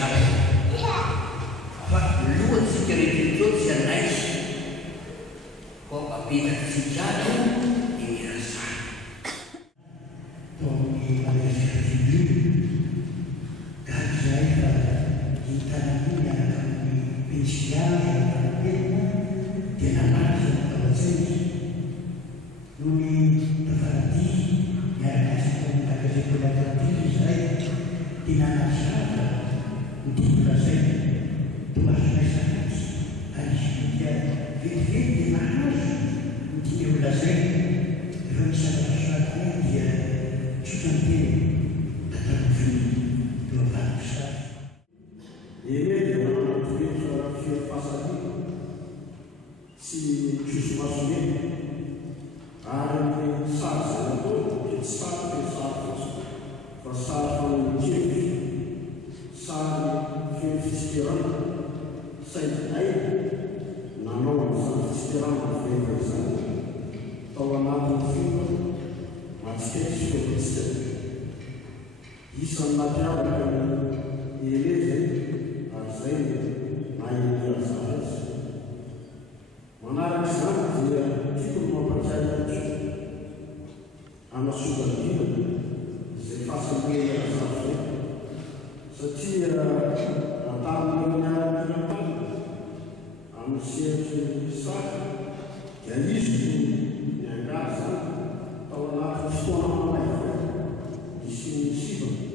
tsara fa lohatsika rehetra tsy anaisy ko apetaka tsikaro ny mirazana tony maresaka tibio gaty zay fa hitanany miaraka amin'ny pensiary penina dia nanazy atao an-tsainy no ny tafarady miaraka azy tao amin'ny tagazekolatatily zay dia nanazava midimbola zay tomasonaisanaty ary izy dia vetivety dia nahazo midimbola zay rehefa misalasoatany dia tsotranteny tataroviny eo avaniko sary ene dia mananatofetra fiafasany sy trosomasomeny ary ny sary zay atao dia tsy sary fe sary fotsiny fa sary fanomikevy sary fefisikerana saintinay nanao am'izany fisikerana feva izany tao anatin'ny fimba matsikaiky fevitsika isan'ny nampiavaka ny ele zay ary zay nahirazava azy manaraka izany dia tiako no mampatsiahy anasovadina zay fahasamberazava zay satria atamin'ny miarampiratany amin'ny sehatry saka dia izy miangary zany tao anaty fotoana manaiva isy ny sivana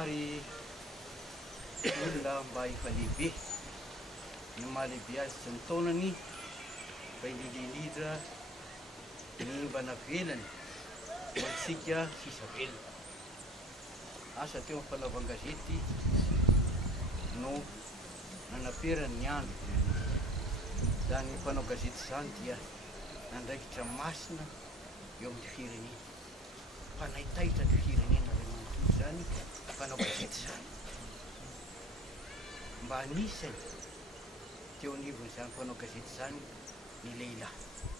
ary olona mba efa lehibe ny mahalehibe azy sy ny taonany mba ilililitra ny mba navelany matsika sisa velona asa teo amin'ny fanaovan-gazety no nanaperany ny andro zany mpanao gazety zany dia nandraikitra masina eo amin'ny firenena mpanahitaitra ny firenena Andriamanitra zany mpanao gazety zany mba anisany teo anivon'izany mpanao gazety izany ny lehilahy.